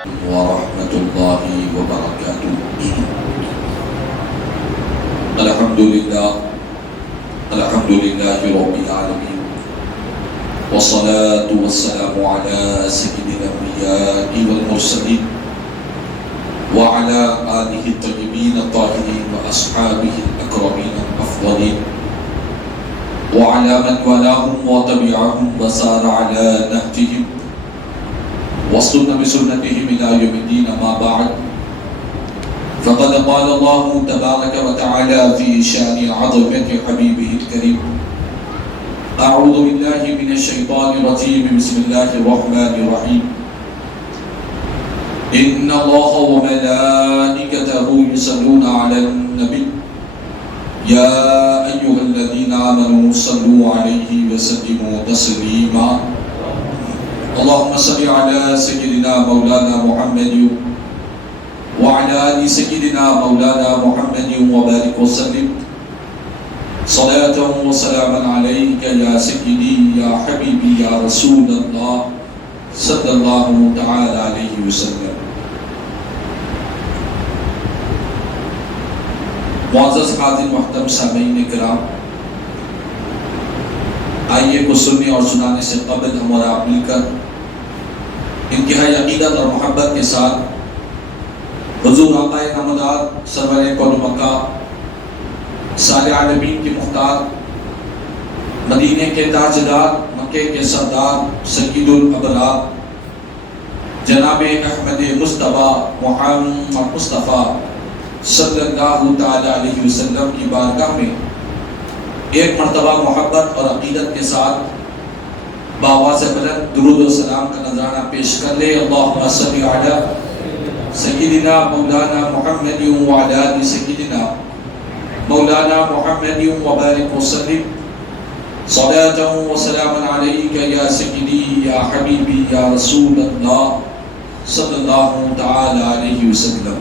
ورحمة الله وبركاته. الحمد لله رب العالمين، والصلاة والسلام على سيد الأنبياء والمرسلين وعلى آله الطيبين الطاهرين وأصحابه الأكرمين الأفضلين وعلى من والاهم وتبعهم وسار على نهجهم واستنى بسنتهم إلى يوم الدين. ما بعد، فقد قال الله تبارك وتعالى في شأن عظمة حبيبه الكريم: أعوذ بالله من الشيطان الرجيم، بسم الله الرحمن الرحيم. إن الله وملائكته يصلون على النبي يا أيها الذين آمنوا صلوا عليه وسلموا تسليما. اللهم صل على سيدنا مولانا محمد وعلى آل سيدنا مولانا محمد وبارك وسلم صلاة وسلاما عليك يا سيدي يا حبيبي يا رسول الله صلی اللہ تعالی علیہ وسلم. معزز حاضر محترم سامعین کرام، آئیے کو سننے اور سنانے سے قبل ہم اور آپ مل کر انتہائی عقیدت اور محبت کے ساتھ حضور آقا نامدار سرور کون مکہ سارے عالمین کے مختار، مدینے کے تاجدار، مکے کے سردار، سید الابرار جناب احمد مصطفیٰ محمد مصطفیٰ صلی اللہ تعالی علیہ وسلم کی بارگاہ میں ایک مرتبہ محبت اور عقیدت کے ساتھ بآواز بلند درود و سلام کا نذرانہ پیش کر لے. اللہم صلی علی سیدنا مولانا محمد وعلی آل سیدنا مولانا محمد وبارک وسلم صلاة و سلاما علیک یا سیدی یا حبیبی یا رسول اللہ صلی اللہ تعالی علیہ وسلم.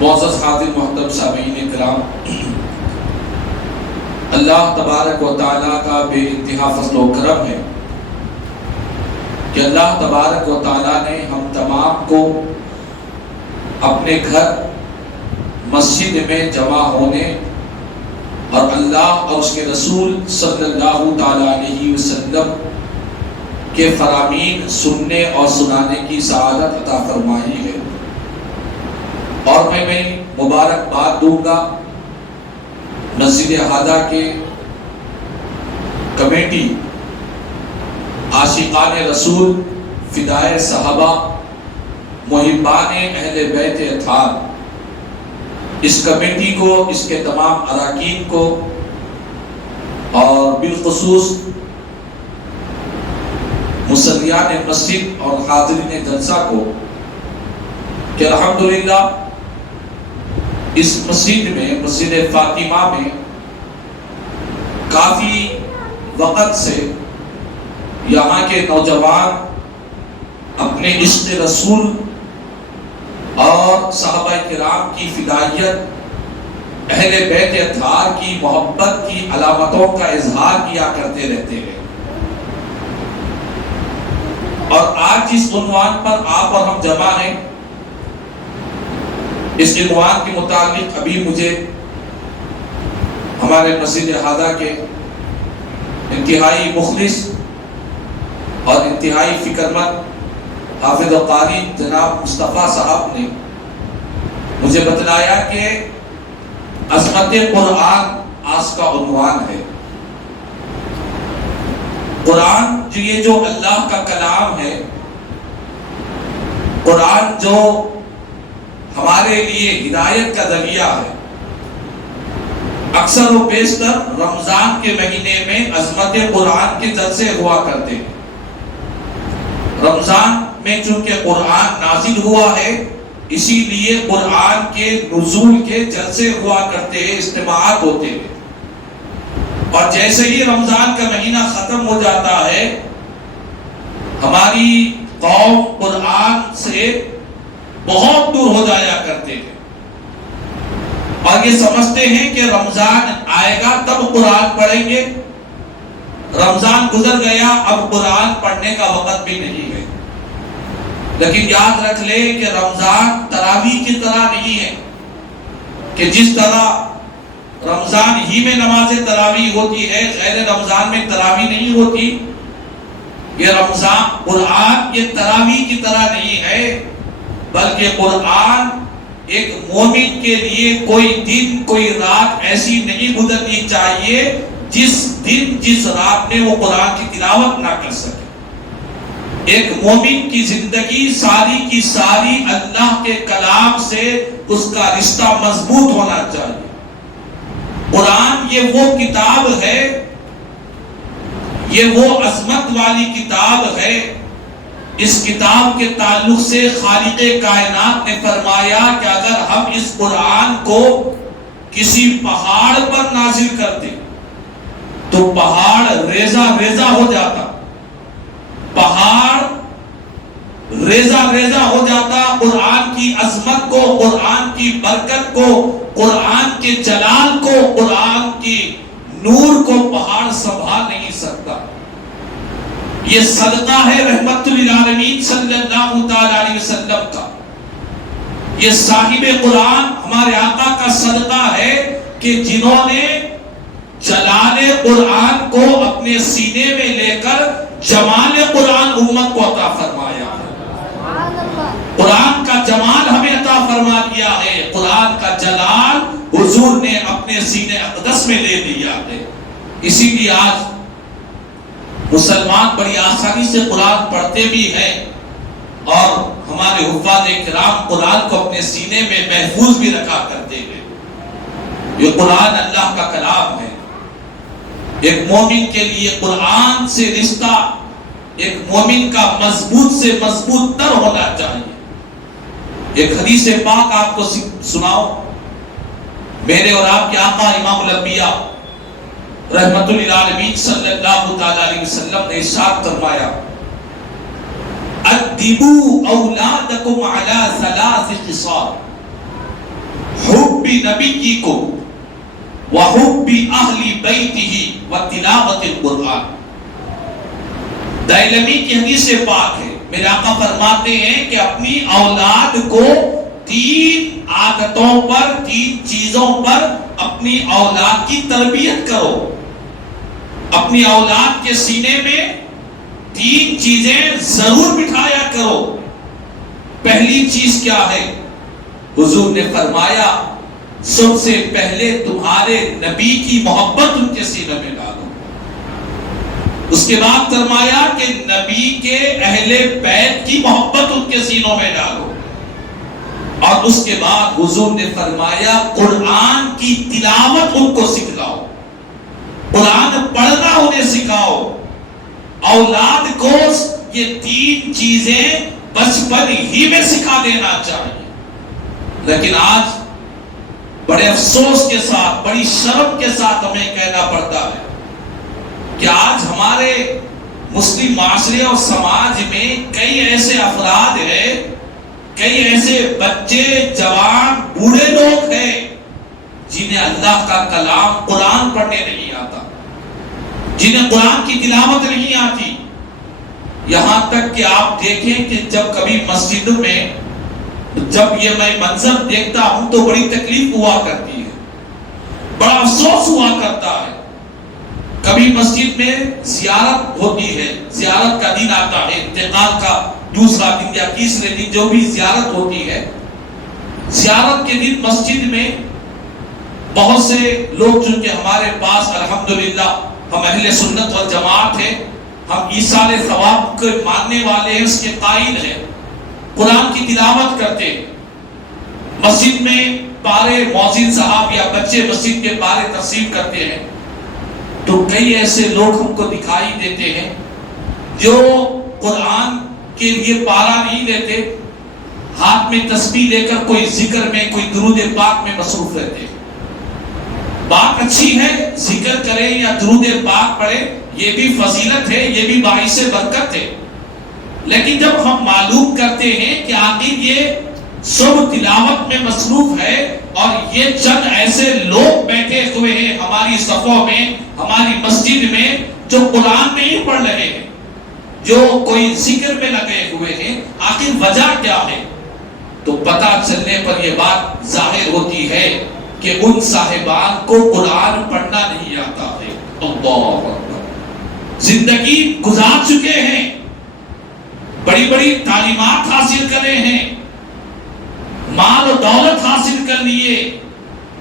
معزز حاضر محترم سامعین کرام، اللہ تبارک و تعالیٰ کا بے انتہا فضل و کرم ہے کہ اللہ تبارک و تعالیٰ نے ہم تمام کو اپنے گھر مسجد میں جمع ہونے اور اللہ اور اس کے رسول صلی اللہ تعالیٰ علیہ وسلم کے فرامین سننے اور سنانے کی سعادت عطا فرمائی ہے. اور میں مبارکباد دوں گا مسجد احاطہ کے کمیٹی، عاشقان رسول، فدائے صحابہ، محبان اہل بیت اطہار، اس کمیٹی کو، اس کے تمام اراکین کو اور بالخصوص مصلیان مسجد اور حاضرین جلسہ کو کہ الحمدللہ اس مسجد میں، مسجد فاطمہ میں کافی وقت سے یہاں کے نوجوان اپنے عشق رسول اور صحابہ کرام کی فدائیت، اہل بیت اطہار کی محبت کی علامتوں کا اظہار کیا کرتے رہتے ہیں. اور آج جس عنوان پر آپ اور ہم جمع ہیں، اس عنوان کے متعلق ابھی مجھے ہمارے مسجد احاطہ کے انتہائی مخلص اور انتہائی فکرمند حافظ و قاری جناب مصطفیٰ صاحب نے مجھے بتلایا کہ عظمت قرآن آج کا عنوان ہے. قرآن یہ جو اللہ کا کلام ہے، قرآن جو ہمارے لیے ہدایت کا ذریعہ ہے، اکثر و بیشتر رمضان کے مہینے میں عظمت قرآن کے جلسے ہوا کرتے ہیں. رمضان میں چونکہ قرآن نازل ہوا ہے، اسی لیے قرآن کے نزول کے جلسے ہوا کرتے ہیں، اجتماعات ہوتے ہیں. اور جیسے ہی رمضان کا مہینہ ختم ہو جاتا ہے، ہماری قوم قرآن سے بہت دور ہو جایا کرتے ہیں اور یہ سمجھتے ہیں کہ رمضان آئے گا تب قرآن پڑھیں گے، رمضان گزر گیا، اب قرآن پڑھنے کا وقت بھی نہیں ہے۔ لیکن یاد رکھ لے کہ رمضان تراویح کی طرح نہیں ہے کہ جس طرح رمضان ہی میں نماز تراویح ہوتی ہے، غیر رمضان میں تراویح نہیں ہوتی۔ یہ رمضان قرآن یہ تراویح کی طرح نہیں ہے، بلکہ قرآن ایک مومن کے لیے کوئی دن کوئی رات ایسی نہیں گزرنی چاہیے جس دن جس رات میں وہ قرآن کی تلاوت نہ کر سکے۔ ایک مومن کی زندگی ساری کی ساری اللہ کے کلام سے اس کا رشتہ مضبوط ہونا چاہیے۔ قرآن یہ وہ کتاب ہے، یہ وہ عظمت والی کتاب ہے۔ اس کتاب کے تعلق سے خالق کائنات نے فرمایا کہ اگر ہم اس قرآن کو کسی پہاڑ پر نازل کرتے تو پہاڑ ریزہ ریزہ ہو جاتا، پہاڑ ریزہ ریزہ ہو جاتا۔ قرآن کی عظمت کو، قرآن کی برکت کو، قرآن کے جلال کو، قرآن کی نور کو پہاڑ سنبھال نہیں سکتا۔ یہ صدقہ ہے رحمت للعالمین صلی اللہ تعالی علیہ وسلم کا۔ یہ صاحب قرآن ہمارے آقا کا صدقہ ہے کہ جنہوں نے جلال قرآن کو اپنے سینے میں لے کر جمال قرآن امت کو عطا فرمایا ہے۔ قرآن کا جمال ہمیں عطا فرما دیا ہے، قرآن کا جلال حضور نے اپنے سینے اقدس میں لے لیا ہے۔ اسی لیے آج مسلمان بڑی آسانی سے قرآن پڑھتے بھی ہیں، اور ہمارے حفاظ کرام قرآن کو اپنے سینے میں محفوظ بھی رکھا کرتے ہیں۔ یہ قرآن اللہ کا کلام ہے۔ ایک مومن کے لیے قرآن سے رشتہ ایک مومن کا مضبوط سے مضبوط تر ہونا چاہیے۔ ایک حدیث پاک آپ کو سناؤ۔ میرے اور آپ کے آقا امام الانبیاء رحمت للعالمین صلی اللہ تعالی علیہ وسلم نے ارشاد فرمایا، ادبوا اولادکم علی ثلاث خصال، حب نبیکم وحب اہل بیتہ وتلاوت القرآن۔ دائلمی کی حدیث پاک ہے، میرے آقا فرماتے ہیں کہ اپنی اولاد کو تین عادتوں پر، تین چیزوں پر اپنی اولاد کی تربیت کرو۔ اپنی اولاد کے سینے میں تین چیزیں ضرور بٹھایا کرو۔ پہلی چیز کیا ہے؟ حضور نے فرمایا سب سے پہلے تمہارے نبی کی محبت ان کے سینے میں ڈالو۔ اس کے بعد فرمایا کہ نبی کے اہل بیت کی محبت ان کے سینوں میں ڈالو، اور اس کے بعد حضور نے فرمایا قرآن کی تلاوت ان کو سکھلاؤ، قرآن پڑھنا انہیں سکھاؤ۔ اولاد کو یہ تین چیزیں بچپن ہی میں سکھا دینا چاہیے۔ لیکن آج بڑے افسوس کے ساتھ، بڑی شرم کے ساتھ ہمیں کہنا پڑتا ہے کہ آج ہمارے مسلم معاشرے اور سماج میں کئی ایسے افراد ہیں، کئی ایسے بچے، جوان، بوڑھے لوگ ہیں جنہیں اللہ کا کلام قرآن پڑھنے نہیں آتا، جنہیں قرآن کی تلاوت نہیں آتی۔ یہاں تک کہ آپ دیکھیں کہ جب کبھی مسجد میں جب یہ میں منظر دیکھتا ہوں تو بڑی تکلیف ہوا کرتی ہے، بڑا افسوس ہوا کرتا ہے۔ کبھی مسجد میں زیارت ہوتی ہے، زیارت کا دن آتا ہے، انتقال کا دوسرا دن یا تیسرے دن جو بھی زیارت ہوتی ہے، زیارت کے دن مسجد میں بہت سے لوگ چونکہ ہمارے پاس الحمدللہ ہم اہل سنت والجماعت ہیں، ہم ایصال ثواب کے ماننے والے ہیں، اس کے قائل ہیں، قرآن کی تلاوت کرتے ہیں۔ مسجد میں پارے مؤذن صاحب یا بچے مسجد کے پارے تقسیم کرتے ہیں تو کئی ایسے لوگ ہم کو دکھائی دیتے ہیں جو قرآن کے لیے پارا نہیں لیتے، ہاتھ میں تسبیح لے کر کوئی ذکر میں، کوئی درود پاک میں مصروف رہتے ہیں۔ بات اچھی ہے، ذکر کریں یا درود پاک پڑھیں، یہ بھی فضیلت ہے، یہ بھی باعث برکت ہے۔ لیکن جب ہم معلوم کرتے ہیں کہ آخر یہ سب تلاوت میں مصروف ہے اور یہ چند ایسے لوگ بیٹھے ہوئے ہیں ہماری صفوں میں، ہماری مسجد میں، جو قرآن نہیں پڑھ رہے ہیں، جو کوئی ذکر میں لگے ہوئے ہیں، آخر وجہ کیا ہے؟ تو پتہ چلنے پر یہ بات ظاہر ہوتی ہے کہ ان صاحبان کو قرآن پڑھنا نہیں آتا ہے۔ اللہ اکبر، زندگی گزار چکے ہیں، بڑی بڑی تعلیمات حاصل کرے ہیں، مال و دولت حاصل کر لیے،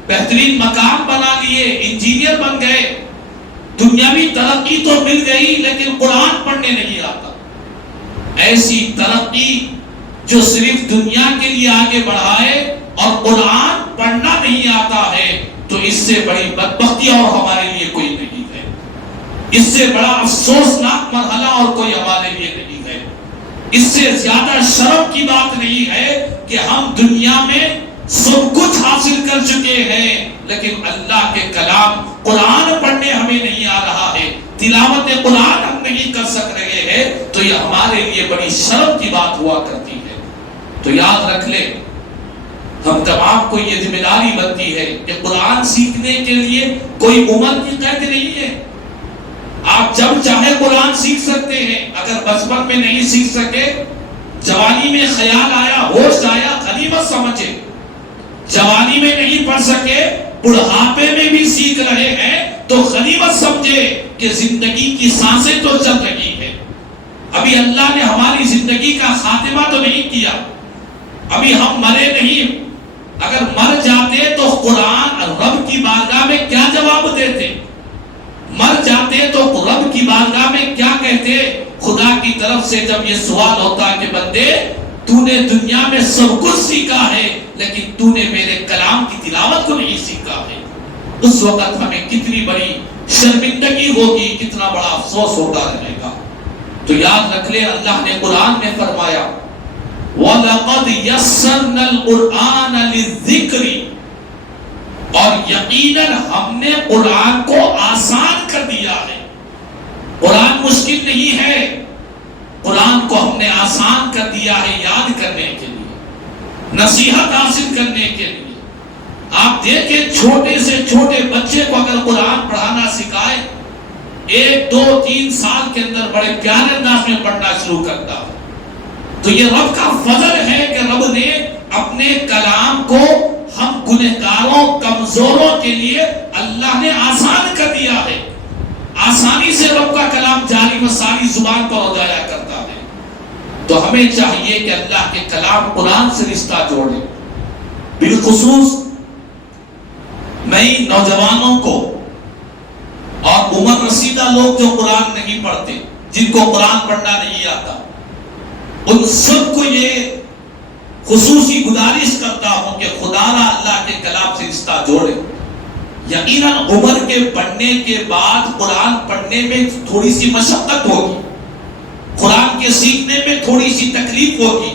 بہترین مقام بنا لیے، انجینئر بن گئے، دنیاوی ترقی تو مل گئی، لیکن قرآن پڑھنے نہیں آتا۔ ایسی ترقی جو صرف دنیا کے لیے آگے بڑھائے اور قرآن پڑھنا نہیں آتا ہے، تو اس سے بڑی بدبختی اور ہمارے لیے کوئی نہیں ہے، اس سے بڑا افسوسناک مرحلہ اور کوئی ہمارے لیے نہیں ہے، اس سے زیادہ شرم کی بات نہیں ہے کہ ہم دنیا میں سب کچھ حاصل کر چکے ہیں، لیکن اللہ کے کلام قرآن پڑھنے ہمیں نہیں آ رہا ہے، تلاوت قرآن ہم نہیں کر سک رہے ہیں، تو یہ ہمارے لیے بڑی شرم کی بات ہوا کرتی ہے۔ تو یاد رکھ لیں، ہم تمام کو یہ ذمہ داری بنتی ہے کہ قرآن سیکھنے کے لیے کوئی عمر کی قید نہیں ہے۔ آپ جب چاہے قرآن سیکھ سکتے ہیں، اگر بچپن میں نہیں سیکھ سکے، جوانی میں خیال آیا، ہوش آیا، غنیمت سمجھے، جوانی میں نہیں پڑھ سکے، بڑھاپے میں بھی سیکھ رہے ہیں تو غنیمت سمجھے کہ زندگی کی سانسیں تو چل رہی ہے۔ ابھی اللہ نے ہماری زندگی کا خاتمہ تو نہیں کیا، ابھی ہم مرے نہیں، اگر مر جاتے تو قرآن رب کی بارگاہ میں کیا جواب دیتے؟ مر جاتے تو رب کی بارگاہ میں کیا کہتے؟ خدا کی طرف سے جب یہ سوال ہوتا کہ بندے تو نے دنیا میں سب کچھ سیکھا ہے، لیکن تو نے میرے کلام کی تلاوت کو نہیں سیکھا ہے، اس وقت ہمیں کتنی بڑی شرمندگی ہوگی، کتنا بڑا افسوس ہوگا رہے گا۔ تو یاد رکھ لے، اللہ نے قرآن میں فرمایا وَلَقَدْ يَسَّرْنَا الْقُرْآنَ لِلذِّكْرِ، اور یقیناً ہم نے قرآن کو آسان کر دیا ہے۔ قرآن مشکل نہیں ہے، قرآن کو ہم نے آسان کر دیا ہے یاد کرنے کے لیے، نصیحت حاصل کرنے کے لیے۔ آپ دیکھیں چھوٹے سے چھوٹے بچے کو اگر قرآن پڑھانا سکھائے، 1 2 3 سال کے اندر بڑے پیارے انداز میں پڑھنا شروع کرتا ہے۔ تو یہ رب کا فضل ہے کہ رب نے اپنے کلام کو ہم گنہگاروں کمزوروں کے لیے اللہ نے آسان کر دیا ہے۔ آسانی سے رب کا کلام جاری و ساری زبان پر ہو جایا کرتا ہے۔ تو ہمیں چاہیے کہ اللہ کے کلام قرآن سے رشتہ جوڑیں۔ بالخصوص نئی نوجوانوں کو اور عمر رسیدہ لوگ جو قرآن نہیں پڑھتے، جن کو قرآن پڑھنا نہیں آتا، ان سب کو یہ خصوصی گزارش کرتا ہوں کہ خدا را اللہ کے کلام سے رشتہ جوڑے۔ یقیناً عمر کے بڑھنے کے بعد قرآن پڑھنے میں تھوڑی سی مشقت ہوگی، قرآن کے سیکھنے میں تھوڑی سی تکلیف ہوگی،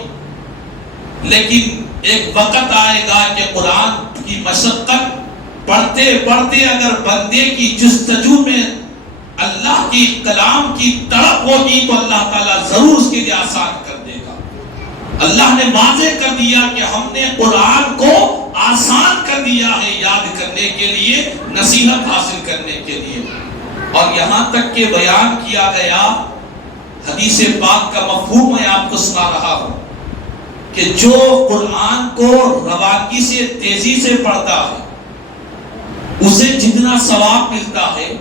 لیکن ایک وقت آئے گا کہ قرآن کی مشقت پڑھتے پڑھتے اگر بندے کی جستجو میں اللہ کی کلام کی تڑپ ہوگی تو اللہ تعالیٰ ضرور اس کے لیے آسان کر دے گا۔ اللہ نے واضح کر دیا کہ ہم نے قرآن کو آسان کر دیا ہے یاد کرنے کے لیے، نصیحت حاصل کرنے کے لیے۔ اور یہاں تک کہ بیان کیا گیا، حدیث پاک کا مفہوم میں آپ کو سنا رہا ہوں کہ جو قرآن کو روانگی سے تیزی سے پڑھتا ہے اسے جتنا ثواب ملتا ہے،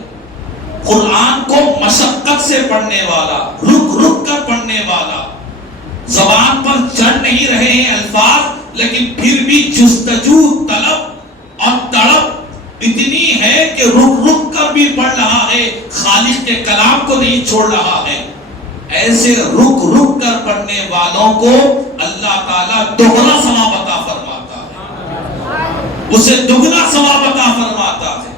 قرآن کو مشقت سے پڑھنے والا، رک رک کر پڑھنے والا، زبان پر چڑھ نہیں رہے ہیں الفاظ لیکن پھر بھی جستجو، طلب اور تڑپ اتنی ہے کہ رک رک کر بھی پڑھ رہا ہے، خالق کے کلام کو نہیں چھوڑ رہا ہے، ایسے رک رک کر پڑھنے والوں کو اللہ تعالیٰ دوگنا ثواب عطا فرماتا ہے، اسے دوگنا ثواب عطا فرماتا ہے،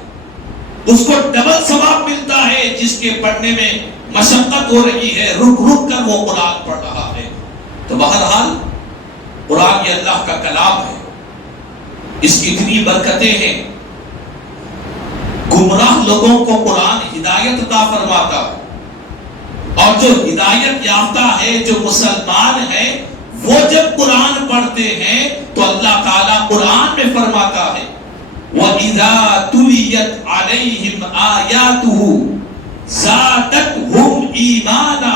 اس کو ڈبل ثواب ملتا ہے جس کے پڑھنے میں مشقت ہو رہی ہے، رک رک کر وہ قرآن پڑھ رہا ہے۔ تو بہرحال قرآن یہ اللہ کا کلام ہے، اس کی اتنی برکتیں ہیں، گمراہ لوگوں کو قرآن ہدایت عطا فرماتا ہے، اور جو ہدایت یافتہ ہے، جو مسلمان ہے، وہ جب قرآن پڑھتے ہیں تو اللہ تعالیٰ قرآن میں فرماتا ہے وَإِذَا تُلِيَتْ عَلَيْهِمْ آيَاتُهُ زادتہم ایمانا،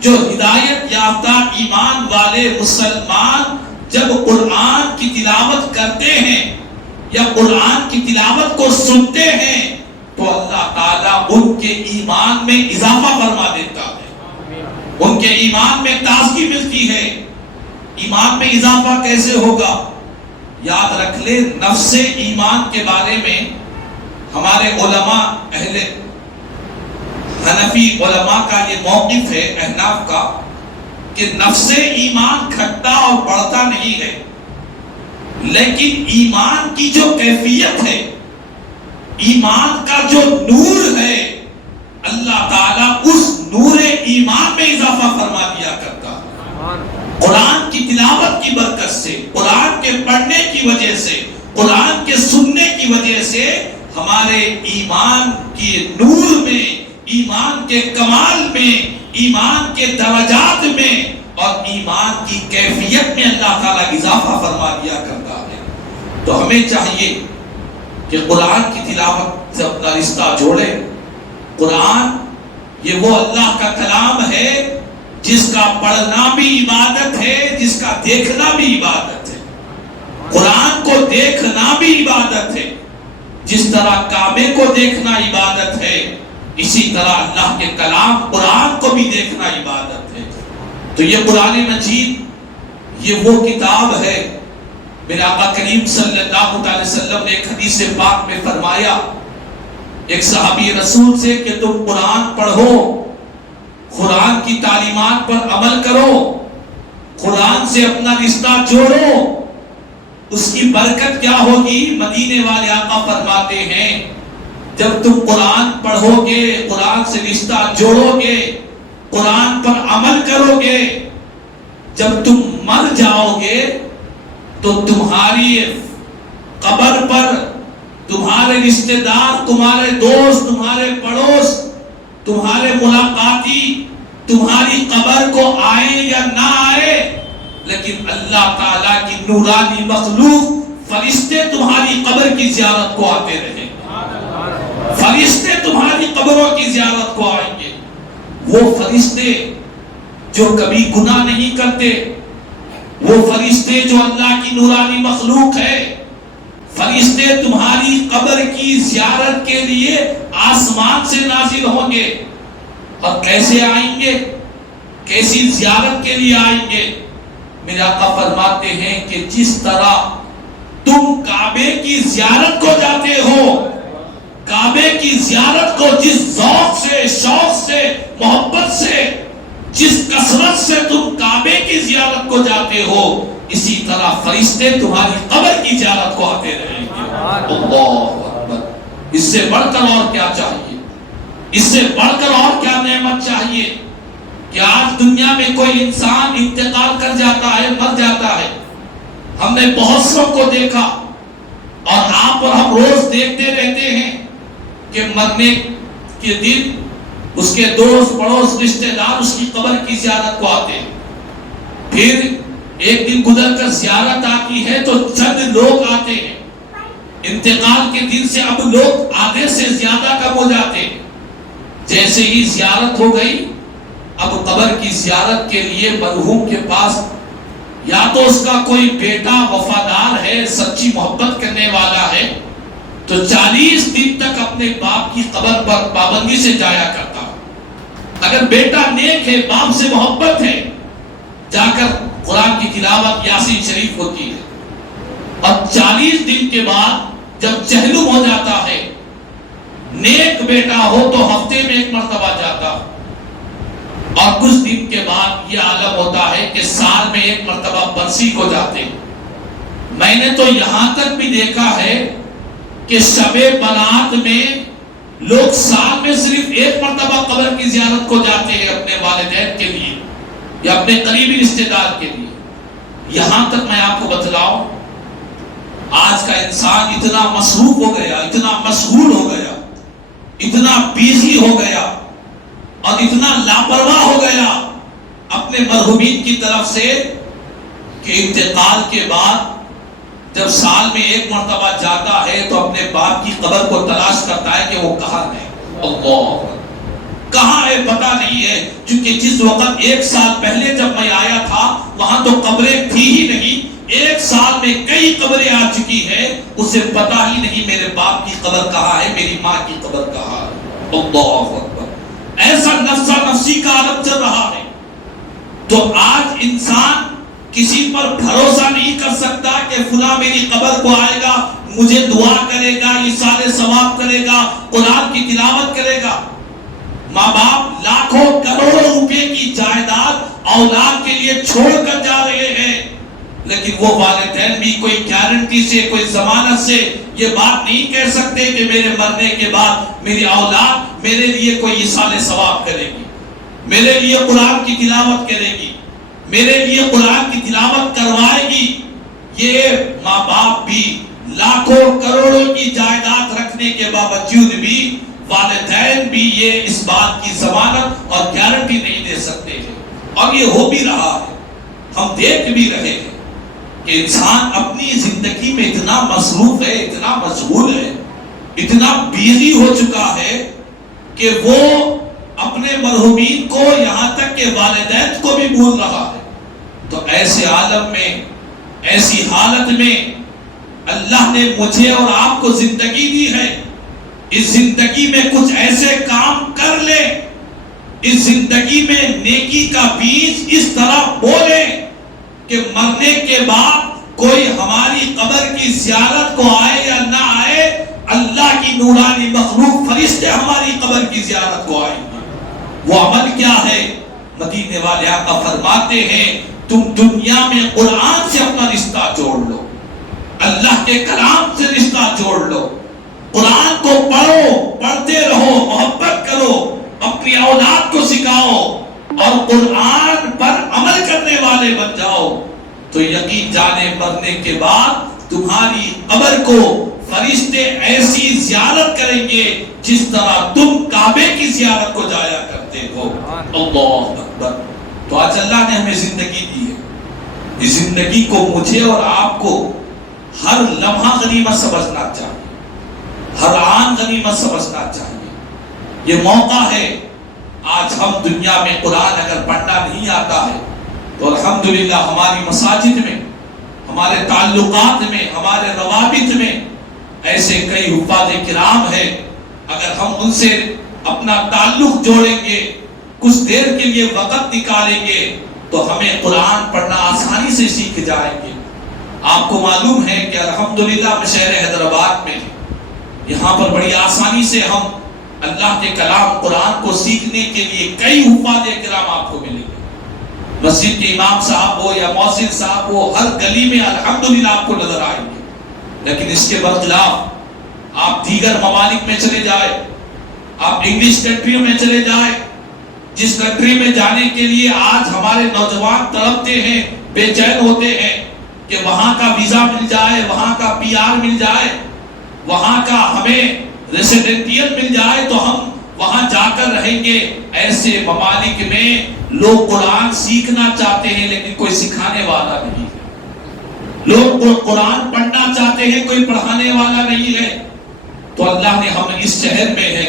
جو ہدایت یافتہ ایمان والے مسلمان جب قرآن کی تلاوت کرتے ہیں یا قرآن کی تلاوت کو سنتے ہیں تو اللہ تعالیٰ ان کے ایمان میں اضافہ فرما دیتا ہے، ان کے ایمان میں تازگی ملتی ہے۔ ایمان میں اضافہ کیسے ہوگا؟ یاد رکھ لیں، نفس ایمان کے بارے میں ہمارے علماء اہل حنفی علماء کا یہ موقف ہے، احناف کا، کہ نفس ایمان گھٹتا اور بڑھتا نہیں ہے، لیکن ایمان کی جو کیفیت ہے، ایمان کا جو نور ہے، اللہ تعالیٰ اس نور ایمان میں اضافہ فرما دیا کرتا ہے۔ قرآن کی تلاوت کی برکت سے، قرآن کے پڑھنے کی وجہ سے، قرآن کے سننے کی وجہ سے ہمارے ایمان کے نور میں، ایمان کے کمال میں، ایمان کے درجات میں اور ایمان کی کیفیت میں اللہ تعالیٰ اضافہ فرما دیا کرتا ہے۔ تو ہمیں چاہیے کہ قرآن کی تلاوت سے اپنا رشتہ جوڑے۔ قرآن یہ وہ اللہ کا کلام ہے جس کا پڑھنا بھی عبادت ہے، جس کا دیکھنا بھی عبادت ہے۔ قرآن کو دیکھنا بھی عبادت ہے، جس طرح کعبے کو دیکھنا عبادت ہے، اسی طرح اللہ کے کلام قرآن کو بھی دیکھنا عبادت ہے۔ تو یہ قرآن مجید یہ وہ کتاب ہے، میرے آقا کریم صلی اللہ علیہ وسلم نے ایک حدیث پاک میں فرمایا ایک صحابی رسول سے کہ تم قرآن پڑھو، قرآن کی تعلیمات پر عمل کرو، قرآن سے اپنا رشتہ جوڑو، اس کی برکت کیا ہوگی؟ مدینے والے آقا فرماتے ہیں جب تم قرآن پڑھو گے، قرآن سے رشتہ جوڑو گے، قرآن پر عمل کرو گے، جب تم مر جاؤ گے تو تمہاری قبر پر تمہارے رشتہ دار، تمہارے دوست، تمہارے پڑوس، تمہارے ملاقاتی تمہاری قبر کو آئے یا نہ آئے، لیکن اللہ تعالیٰ کی نورانی مخلوق فرشتے تمہاری قبر کی زیارت کو آتے رہیں، فرشتے تمہاری قبروں کی زیارت کو آئیں گے۔ وہ فرشتے جو کبھی گناہ نہیں کرتے، وہ فرشتے جو اللہ کی نورانی مخلوق ہے، فرشتے تمہاری قبر کی زیارت کے لیے آسمان سے نازل ہوں گے۔ اور کیسے آئیں گے؟ کیسی زیارت کے لیے آئیں گے؟ میرے آقا فرماتے ہیں کہ جس طرح تم کعبے کی زیارت کو جاتے ہو، کعبے کی زیارت کو جس ذوق سے، شوق سے، محبت سے، جس کثرت سے تم کعبے کی زیارت کو جاتے ہو، اسی طرح فرشتے تمہاری قبر کی زیارت کو آتے رہیں گے۔ اللہ اکبر! اس سے بڑھ کر اور کیا چاہیے؟ اس سے بڑھ کر اور کیا نعمت چاہیے کہ آج دنیا میں کوئی انسان انتقال کر جاتا ہے، مر جاتا ہے۔ ہم نے بہت سو کو دیکھا اور آپ اور ہم روز دیکھتے رہتے ہیں کہ مرنے کے دن اس کے دوست، پڑوس، رشتہ دار اس کی قبر کی زیارت کو آتے ہیں۔ پھر ایک دن گزر کر زیارت آتی ہے تو چند لوگ آتے ہیں۔ انتقال کے دن سے اب لوگ آدھے سے زیادہ کم ہو جاتے ہیں۔ جیسے ہی زیارت ہو گئی، اب قبر کی زیارت کے لیے مرحوم کے پاس یا تو اس کا کوئی بیٹا وفادار ہے، سچی محبت کرنے والا ہے، تو 40 دن تک اپنے باپ کی قبر پر پابندی سے جایا کرتا۔ اگر بیٹا نیک ہے، باپ سے محبت ہے، جا کر قرآن کی تلاوت یاسین شریف ہوتی ہے۔ اور 40 دن کے بعد جب چہلم ہو جاتا ہے، نیک بیٹا ہو تو ہفتے میں ایک مرتبہ جاتا، اور کچھ دن کے بعد یہ عالم ہوتا ہے کہ سال میں ایک مرتبہ برسی کو جاتے۔ میں نے تو یہاں تک بھی دیکھا ہے کہ شب برات میں لوگ سال میں صرف ایک مرتبہ قبر کی زیارت کو جاتے ہیں اپنے والدین کے لیے یا اپنے قریبی رشتہ دار کے لیے۔ یہاں تک میں آپ کو بتلاؤں، آج کا انسان اتنا مصروف ہو گیا، اتنا مشغول ہو گیا، اتنا بیزی ہو گیا اور اتنا لاپرواہ ہو گیا اپنے مرحومین کی طرف سے کہ انتقال کے بعد جب سال میں ایک مرتبہ جاتا ہے تو اپنے باپ کی قبر کو تلاش کرتا ہے کہ وہ کہاں ہے۔ اللہ کہاں ہے پتہ نہیں ہے، کیونکہ جس وقت 1 سال پہلے جب میں آیا تھا وہاں تو قبریں تھی ہی نہیں. 1 سال میں کئی قبریں آ چکی ہے، اسے پتہ ہی نہیں میرے باپ کی قبر کہاں ہے، میری ماں کی قبر کہاں ہے. اللہ اکبر. ایسا نفسا نفسی کا عالم چل رہا ہے. تو آج انسان کسی پر بھروسہ نہیں کر سکتا کہ فلاں میری قبر کو آئے گا، مجھے دعا کرے گا، ایصال ثواب کرے گا، قرآن کی تلاوت کرے گا. ماں باپ لاکھوں کروڑوں روپے کی جائیداد اولاد کے لیے چھوڑ کر جا رہے ہیں، لیکن وہ والدین بھی کوئی گارنٹی سے، کوئی ضمانت سے یہ بات نہیں کہہ سکتے کہ میرے مرنے کے بعد میری اولاد میرے لیے کوئی ایصال ثواب کرے گی، میرے لیے قرآن کی تلاوت کرے گی، میرے لیے قرآن کی تلاوت کروائے گی. یہ ماں باپ بھی لاکھوں کروڑوں کی جائیداد رکھنے کے باوجود بھی، والدین بھی یہ اس بات کی ضمانت اور گارنٹی نہیں دے سکتے ہیں. اور یہ ہو بھی رہا ہے، ہم دیکھ بھی رہے ہیں کہ انسان اپنی زندگی میں اتنا مصروف ہے، اتنا مشغول ہے، اتنا بیزی ہو چکا ہے کہ وہ اپنے مرحومین کو، یہاں تک کہ والدین کو بھی بھول رہا ہے. تو ایسے عالم میں، ایسی حالت میں اللہ نے مجھے اور آپ کو زندگی دی ہے. اس زندگی میں کچھ ایسے کام کر لے، اس زندگی میں نیکی کا بیج اس طرح بولے کہ مرنے کے بعد کوئی ہماری قبر کی زیارت کو آئے یا نہ آئے، اللہ کی نورانی مخلوق فرشتے ہماری قبر کی زیارت کو آئیں گے. وہ عمل کیا ہے؟ مدینے والے آقا فرماتے ہیں تم دنیا میں قرآن سے اپنا رشتہ جوڑ لو، اللہ کے کلام سے رشتہ جوڑ لو، قرآن کو پڑھو، پڑھتے رہو، محبت کرو، اپنی اولاد کو سکھاؤ اور قرآن پر عمل کرنے والے بن جاؤ. تو یقین جانے مرنے کے بعد تمہاری قبر کو فرشتے ایسی زیارت کریں گے جس طرح تم کعبے کی زیارت کو جایا کرتے ہو. اللہ اکبر. تو آج اللہ نے ہمیں زندگی دی ہے، اس زندگی کو مجھے اور آپ کو ہر لمحہ غنیمت سمجھنا چاہیے، ہر آن غنیمت سمجھنا چاہیے. یہ موقع ہے. آج ہم دنیا میں قرآن اگر پڑھنا نہیں آتا ہے تو الحمدللہ ہماری مساجد میں، ہمارے تعلقات میں، ہمارے روابط میں ایسے کئی حفاظ کرام ہیں. اگر ہم ان سے اپنا تعلق جوڑیں گے، کچھ دیر کے لیے وقت نکالیں گے تو ہمیں قرآن پڑھنا آسانی سے سیکھ جائیں گے. آپ کو معلوم ہے کہ الحمدللہ میں شہر حیدرآباد میں یہاں پر بڑی آسانی سے ہم اللہ کے کلام قرآن کو سیکھنے کے لیے کئی حفاظ کرام آپ کو ملیں گے. مسجد کے امام صاحب ہو یا مؤذن صاحب ہو، ہر گلی میں الحمدللہ آپ کو نظر آئیں گے. لیکن اس کے برخلاف آپ دیگر ممالک میں چلے جائیں، آپ انگلش کنٹریوں میں چلے جائیں، جس کنٹری میں جانے کے لیے آج ہمارے نوجوان تڑپتے ہیں، بے چین ہوتے ہیں کہ وہاں کا ویزا مل جائے، وہاں کا PR مل جائے، وہاں کا ہمیں ریسیڈنٹیل مل جائے تو ہم وہاں جا کر رہیں گے. ایسے ممالک میں لوگ قرآن سیکھنا چاہتے ہیں لیکن کوئی سکھانے والا نہیں ہے. لوگ قرآن پڑھنا چاہتے ہیں، کوئی پڑھانے والا نہیں ہے. تو اللہ نے ہم اس شہر میں ہے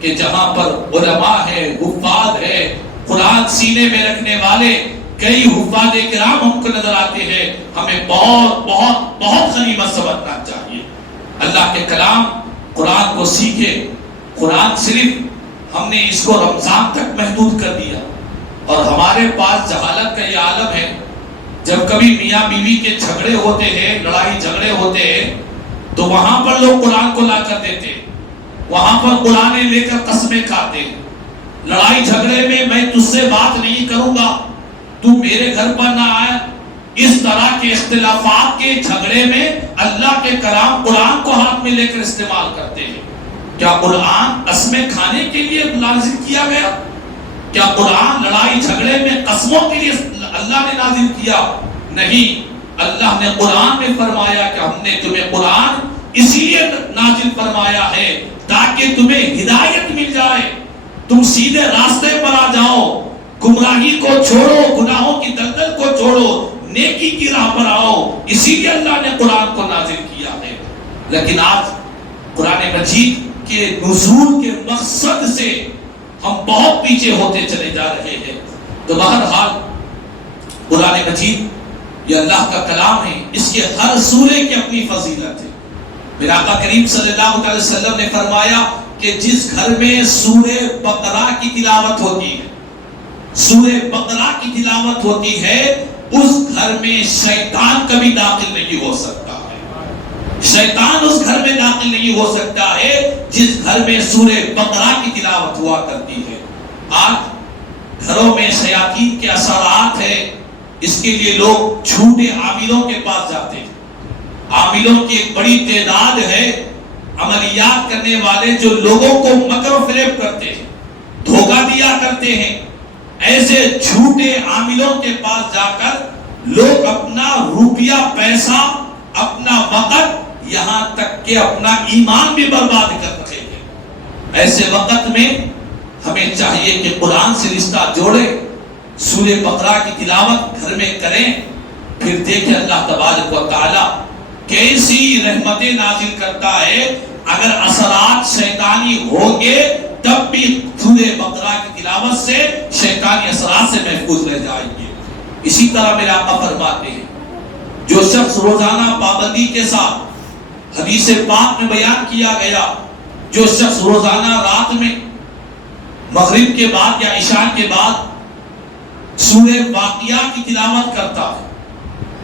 کہ جہاں پر علماء ہے، حفاظ ہے، قرآن سینے میں رکھنے والے کئی حفاظ کرام ہم کو نظر آتے ہیں. ہمیں بہت بہت بہت غنیمت سمجھنا چاہیے. اللہ کے کلام قرآن کو سیکھے. قرآن صرف ہم نے اس کو رمضان تک محدود کر دیا اور ہمارے پاس جہالت کا یہ عالم ہے. جب کبھی میاں بیوی کے جھگڑے ہوتے ہیں، لڑائی جھگڑے ہوتے ہیں تو وہاں پر لوگ قرآن کو لا کر دیتے ہیں، وہاں پر قرآن لے کر قسمیں کھاتے ہیں. لڑائی جھگڑے میں تجھ سے بات نہیں کروں گا، تو میرے گھر پر نہ آئے. اس طرح کے اختلافات کے جھگڑے میں اللہ کے کلام قرآن کو ہاتھ میں لے کر استعمال کرتے ہیں. کیا قرآن قسمیں کھانے کے لیے نازل کیا گیا؟ کیا قرآن لڑائی جھگڑے میں قسموں کے لیے اللہ نے نازل کیا؟ نہیں. اللہ نے قرآن میں فرمایا کہ ہم نے تمہیں قرآن اسی لیے نازل فرمایا ہے تاکہ تمہیں ہدایت مل جائے، تم سیدھے راستے پر آ جاؤ، گمراہی کو چھوڑو، گناہوں کی دلدل کو چھوڑو، نیکی کی راہ پر آؤ. اسی لیے اللہ نے قرآن کو نازل کیا ہے. لیکن آج قرآن مجید کے نزول کے مقصد سے ہم بہت پیچھے ہوتے چلے جا رہے ہیں۔ تو بہرحال قرآن مجید یہ اللہ کا کلام ہے، اس کے ہر سورے کی اپنی فضیلت ہے۔ میرے آقا کریم صلی اللہ علیہ وسلم نے فرمایا کہ جس گھر میں سورہ بقرہ کی تلاوت ہوتی ہے، سورہ بقرہ کی تلاوت ہوتی ہے، اس گھر میں شیطان کبھی داخل نہیں ہو سکتا ہے۔ شیطان اس گھر میں داخل نہیں ہو سکتا ہے جس گھر میں سورہ بقرہ کی تلاوت ہوا کرتی ہے۔ آج گھروں میں شیاطین کے اثرات ہیں، اس کے لیے لوگ جھوٹے عاملوں کے پاس جاتے ہیں۔ عاملوں کی ایک بڑی تعداد ہے، عملیات کرنے والے جو لوگوں کو مکر و فریب کرتے ہیں، دھوکہ دیا کرتے ہیں۔ ایسے جھوٹے عاملوں کے پاس جا کر لوگ اپنا روپیہ، پیسہ، اپنا وقت، یہاں تک کہ اپنا ایمان بھی برباد کر رہے ہیں۔ ایسے وقت میں ہمیں چاہیے کہ قرآن سے رشتہ جوڑیں، سورہ بقرہ کی تلاوت گھر میں کریں، پھر دیکھیں اللہ تبارک و تعالی کیسی رحمتیں نازل کرتا ہے۔ اگر اثرات شیطانی ہوں گے تب بھی سورہ بقرہ کی تلاوت سے شیطانی اثرات سے محفوظ رہ جائیں گے۔ اسی طرح میرے آقا فرماتے ہیں جو شخص روزانہ پابندی کے ساتھ، حدیث پاک میں بیان کیا گیا، جو شخص روزانہ رات میں مغرب کے بعد یا عشاء کے بعد سورہ واقعہ کی تلاوت کرتا ہے،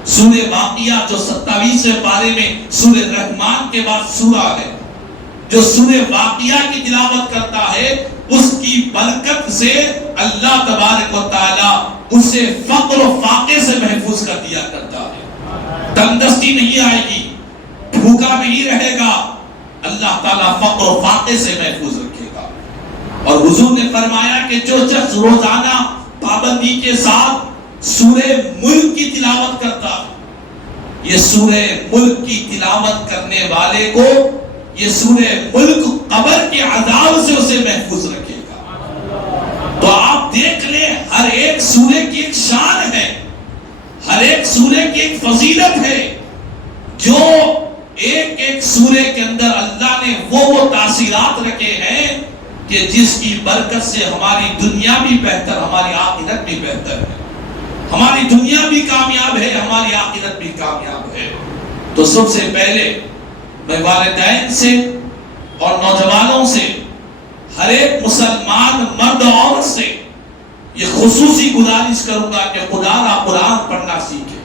سورہ واقعہ جو 27ویں پارے میں سورہ رحمان کے بعد سورہ ہے، جو سورہ واقعہ کی تلاوت کرتا ہے، اس کی برکت سے اللہ تبارک و تعالی اسے فقر و فاقے سے محفوظ کر دیا کرتا ہے۔ تندرستی نہیں آئے گی، بھوکا نہیں رہے گا، اللہ تعالیٰ فقر و فاقے سے محفوظ رکھے گا۔ اور حضور نے فرمایا کہ جو شخص روزانہ پابندی کے ساتھ سورہ ملک کی تلاوت کرتا ہے، یہ سورہ ملک کی تلاوت کرنے والے کو یہ سورہ ملک قبر کے عذاب سے اسے محفوظ رکھے گا۔ تو آپ دیکھ لیں، ہر ایک سورے کی ایک شان ہے، ہر ایک سورے کی ایک فضیلت ہے، جو ایک ایک سورے کے اندر اللہ نے وہ تاثیرات رکھے ہیں کہ جس کی برکت سے ہماری دنیا بھی بہتر، ہماری آخرت بھی بہتر ہے، ہماری دنیا بھی کامیاب ہے، ہماری آخرت بھی کامیاب ہے۔ تو سب سے پہلے میں والدین سے اور نوجوانوں سے، ہر ایک مسلمان مرد اور عورت سے یہ خصوصی گزارش کروں گا کہ خدا را قرآن پڑھنا سیکھیں،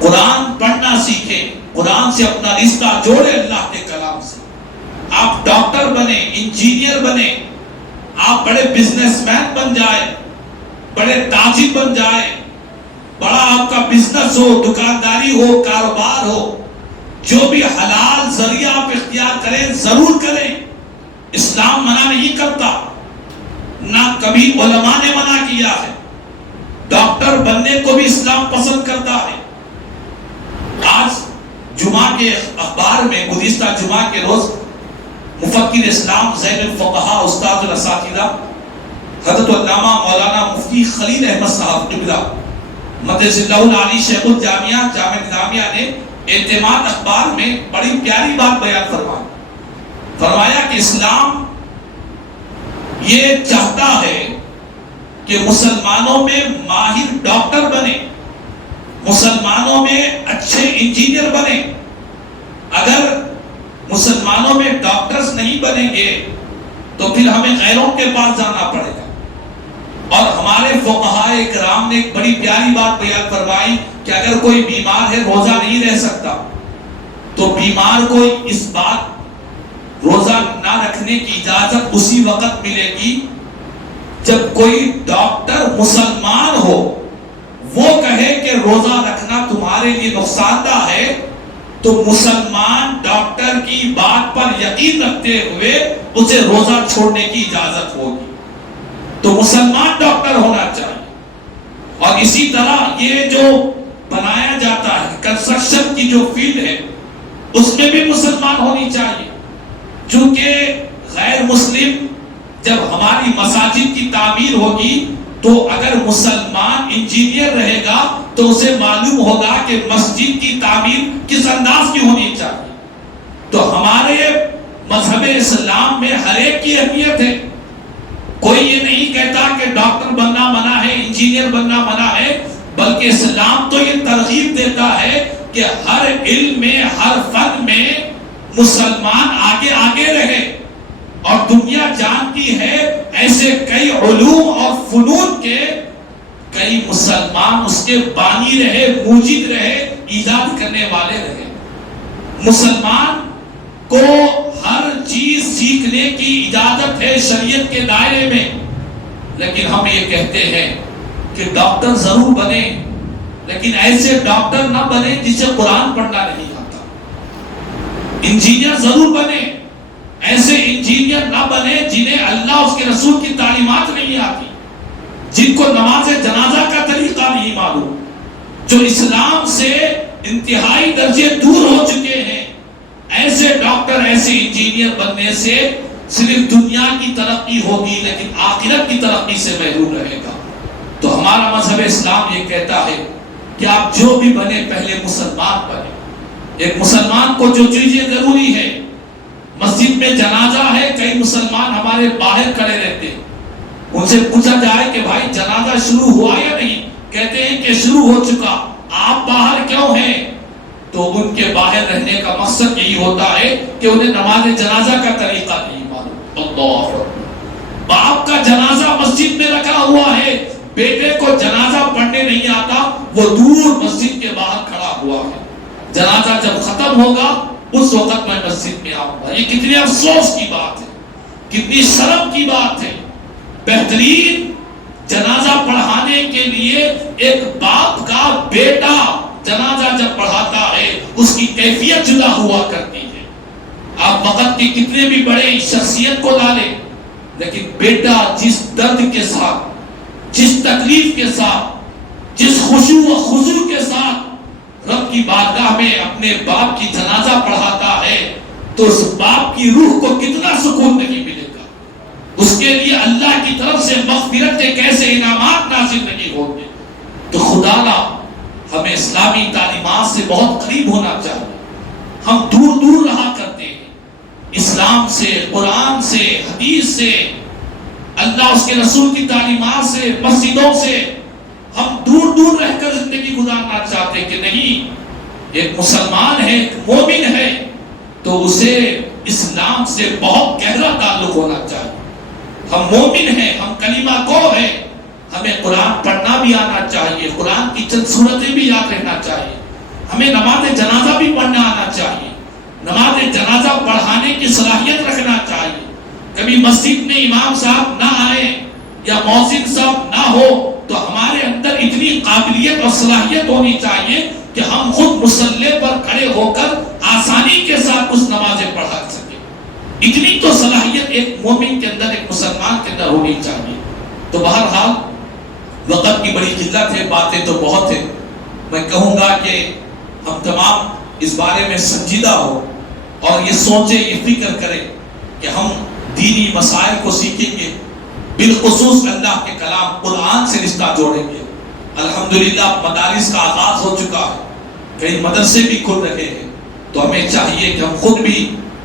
قرآن پڑھنا سیکھیں، قرآن سے اپنا رشتہ جوڑے اللہ کے کلام سے۔ آپ ڈاکٹر بنے، انجینئر بنے، آپ بڑے بزنس مین بن جائیں، بڑے تاجر بن جائیں، بڑا آپ کا بزنس ہو، دکانداری ہو، کاروبار ہو، جو بھی حلال ذریعہ آپ اختیار کریں ضرور کریں۔ اسلام منع نہیں کرتا، نہ کبھی علماء نے منع کیا ہے، ڈاکٹر بننے کو بھی اسلام پسند کرتا ہے۔ آج جمعہ کے اخبار میں گزشتہ جمعہ کے روز مفکر اسلام زین الفقہا استاد الاساتذہ حضرت علامہ مولانا مفتی خلیل احمد صاحب قبلہ مدرس اللہ العالی شیخ الجامعہ جامعہ نظامیہ نے اعتماد اخبار میں بڑی پیاری بات بیان فرمایا کہ اسلام یہ چاہتا ہے کہ مسلمانوں میں ماہر ڈاکٹر بنے، مسلمانوں میں اچھے انجینئر بنے۔ اگر مسلمانوں میں ڈاکٹرز نہیں بنیں گے تو پھر ہمیں غیروں کے پاس جانا پڑے گا۔ اور ہمارے فقہاء کرام نے ایک بڑی پیاری بات بیان فرمائی کہ اگر کوئی بیمار ہے روزہ نہیں رہ سکتا تو بیمار کو اس بات روزہ نہ رکھنے کی اجازت اسی وقت ملے گی جب کوئی ڈاکٹر مسلمان ہو، وہ کہے کہ روزہ رکھنا تمہارے لیے نقصان دہ ہے، تو مسلمان ڈاکٹر کی بات پر یقین رکھتے ہوئے اسے روزہ چھوڑنے کی اجازت ہوگی۔ تو مسلمان ڈاکٹر ہونا چاہیے۔ اور اسی طرح یہ جو بنایا جاتا ہے کنسٹرکشن کی جو فیلڈ ہے اس میں بھی مسلمان ہونی چاہیے، چونکہ غیر مسلم جب ہماری مساجد کی تعمیر ہوگی تو اگر مسلمان انجینئر رہے گا تو اسے معلوم ہوگا کہ مسجد کی تعمیر کس انداز کی ہونی چاہیے۔ تو ہمارے مذہب اسلام میں ہر ایک کی اہمیت ہے. کوئی یہ نہیں کہتا کہ ڈاکٹر بننا منع ہے، انجینئر بننا منع ہے، بلکہ اسلام تو یہ ترغیب دیتا ہے کہ ہر علم میں، ہر فن میں مسلمان آگے آگے رہے. اور دنیا جانتی ہے ایسے کئی علوم اور فنون کے کئی مسلمان اس کے بانی رہے، موجد رہے، ایجاد کرنے والے رہے. مسلمان کو ہر چیز سیکھنے کی اجازت ہے شریعت کے دائرے میں، لیکن ہم یہ کہتے ہیں کہ ڈاکٹر ضرور بنے، لیکن ایسے ڈاکٹر نہ بنے جسے قرآن پڑھنا نہیں آتا. انجینئر ضرور بنے، ایسے انجینئر نہ بنے جنہیں اللہ اس کے رسول کی تعلیمات نہیں آتی، جن کو نماز جنازہ کا طریقہ نہیں معلوم، جو اسلام سے انتہائی درجے دور ہو چکے ہیں. ایسے ڈاکٹر، ایسے انجینئر بننے سے صرف دنیا کی ترقی ہوگی لیکن آخرت کی ترقی سے محروم رہے گا. تو ہمارا مذہب اسلام یہ کہتا ہے کہ آپ جو بھی بنے پہلے مسلمان بنے. ایک مسلمان کو جو چیزیں ضروری ہے، مسجد میں جنازہ ہے، کئی مسلمان ہمارے باہر کھڑے رہتے ہیں، ان سے پوچھا جائے کہ بھائی جنازہ شروع ہوا یا نہیں، کہتے ہیں کہ شروع ہو چکا، آپ باہر کیوں ہیں؟ تو ان کے باہر رہنے کا مقصد یہی ہوتا ہے کہ انہیں نماز جنازہ کا طریقہ نہیں معلوم. اللہ، باپ کا جنازہ مسجد میں رکھا ہوا ہے، بیٹے کو جنازہ پڑھنے نہیں آتا، وہ دور مسجد کے باہر کھڑا ہوا ہے. جنازہ جب ختم ہوگا اس وقت میں مسجد میں آؤں گا. یہ کتنی افسوس کی بات ہے، کتنی شرم کی بات ہے. بہترین جنازہ پڑھانے کے لیے ایک باپ کا بیٹا جنازہ جب پڑھاتا ہے اس کی کیفیت جدا ہوا کرتی ہے. آپ وقت کی کتنے بھی بڑے شخصیت کو ڈالیں، لیکن بیٹا جس درد کے ساتھ، جس تکلیف کے ساتھ، جس خشوع و خضوع کے ساتھ رب کی بارگاہ میں اپنے باپ کی جنازہ پڑھاتا ہے تو اس باپ کی روح کو کتنا سکون نہیں ملے گا. اس کے لیے اللہ کی طرف سے مغفرت کے کیسے انعامات نازل نہیں ہوں گے. تو خدا نا ہمیں اسلامی تعلیمات سے بہت قریب ہونا چاہیے. ہم دور دور رہا کرتے ہیں اسلام سے، قرآن سے، حدیث سے، اللہ اس کے رسول کی تعلیمات سے، مسجدوں سے ہم دور دور رہ کر زندگی گزارنا چاہتے کہ نہیں. ایک مسلمان ہے، ایک مومن ہے، تو اسے اسلام سے بہت گہرا تعلق ہونا چاہیے. ہم مومن ہیں، ہم کلمہ گو ہیں، ہمیں قرآن پڑھنا بھی آنا چاہیے، قرآن کی چند سورتیں بھی یاد رہنا چاہیے، ہمیں نماز جنازہ بھی پڑھنا آنا چاہیے، نماز جنازہ پڑھانے کی صلاحیت رکھنا چاہیے. کبھی مسجد میں امام صاحب نہ آئے یا مؤذن صاحب نہ ہو تو ہمارے اندر اتنی قابلیت اور صلاحیت ہونی چاہیے کہ ہم خود مصلی پر کھڑے ہو کر آسانی کے ساتھ اس نمازیں پڑھا سکیں. اتنی تو صلاحیت ایک مومن کے اندر، ایک مسلمان کے اندر ہونی چاہیے. تو بہرحال وقت کی بڑی قلت ہے، باتیں تو بہت ہیں. میں کہوں گا کہ ہم تمام اس بارے میں سنجیدہ ہو اور یہ سوچیں، یہ فکر کریں کہ ہم دینی مسائل کو سیکھیں گے، بالخصوص اللہ کے کلام قرآن سے رشتہ جوڑیں گے. الحمدللہ مدارس کا آغاز ہو چکا ہے، کئی مدرسے بھی کھل رہے ہیں. تو ہمیں چاہیے کہ ہم خود بھی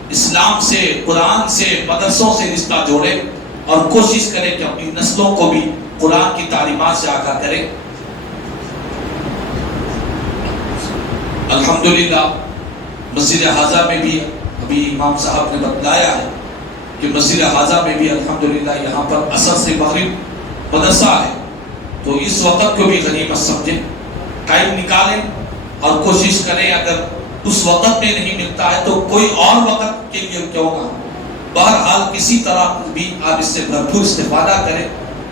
اسلام سے، قرآن سے، مدرسوں سے رشتہ جوڑیں اور کوشش کریں کہ اپنی نسلوں کو بھی قرآن کی تعلیمات سے آگاہ کریں. الحمدللہ مسجد حاضہ میں بھی ابھی امام صاحب نے بتلایا ہے کہ مسجد حاضہ میں بھی الحمدللہ یہاں پر عصر سے مغرب مدرسہ ہے. تو اس وقت کو بھی غنیمت سمجھیں، ٹائم نکالیں اور کوشش کریں. اگر اس وقت میں نہیں ملتا ہے تو کوئی اور وقت کے لیے کیوں نہ، بہرحال کسی طرح بھی آپ اس سے بھرپور استفادہ کریں.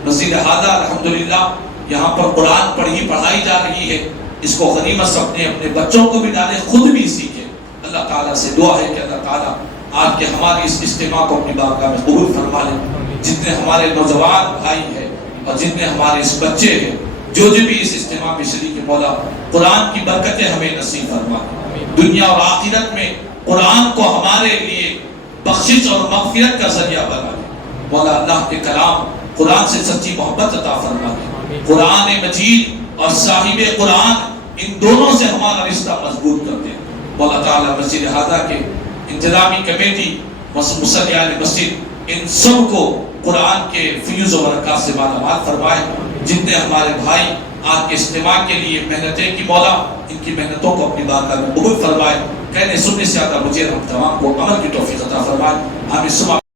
مسجد حاضہ الحمدللہ یہاں پر قرآن پڑھائی جا رہی ہے، اس کو غنیمت سمجھیں، اپنے بچوں کو بھی ڈالیں، خود بھی سیکھیں. اللہ تعالیٰ سے دعا ہے کہ اللہ تعالیٰ آج کے ہماری اس اجتماع کو اپنی بارگاہ میں قبول فرما لیں. جتنے ہمارے نوجوان بھائی ہیں اور جتنے ہمارے اس بچے ہیں، جو بھی اس اجتماع میں شریک، مولا قرآن کی برکتیں ہمیں نصیب فرما دیں. دنیا اور آخرت میں قرآن کو ہمارے لیے بخشش اور مغفرت کا ذریعہ بنا دیں. مولا اللہ کے کلام قرآن سے سچی محبت عطا فرما دیں. قرآن مجید اور صاحب قرآن ان دونوں سے ہمارا رشتہ مضبوط کر دیں. مولا تعالیٰ مسجد حاضہ کے انتظامی کمیٹی، مصلیان مسجد ان سب کو قرآن کے فیوز و برکات سے مالا مال فرمائے. جتنے ہمارے بھائی آج کے اجتماع کے لیے محنتیں کی مولا ان کی محنتوں کو اپنی بارگاہ میں قبول فرمائے. کہنے سننے سے آتا مجھے ہم تمام کو عمل کی توفیق عطا فرمائے. آمین.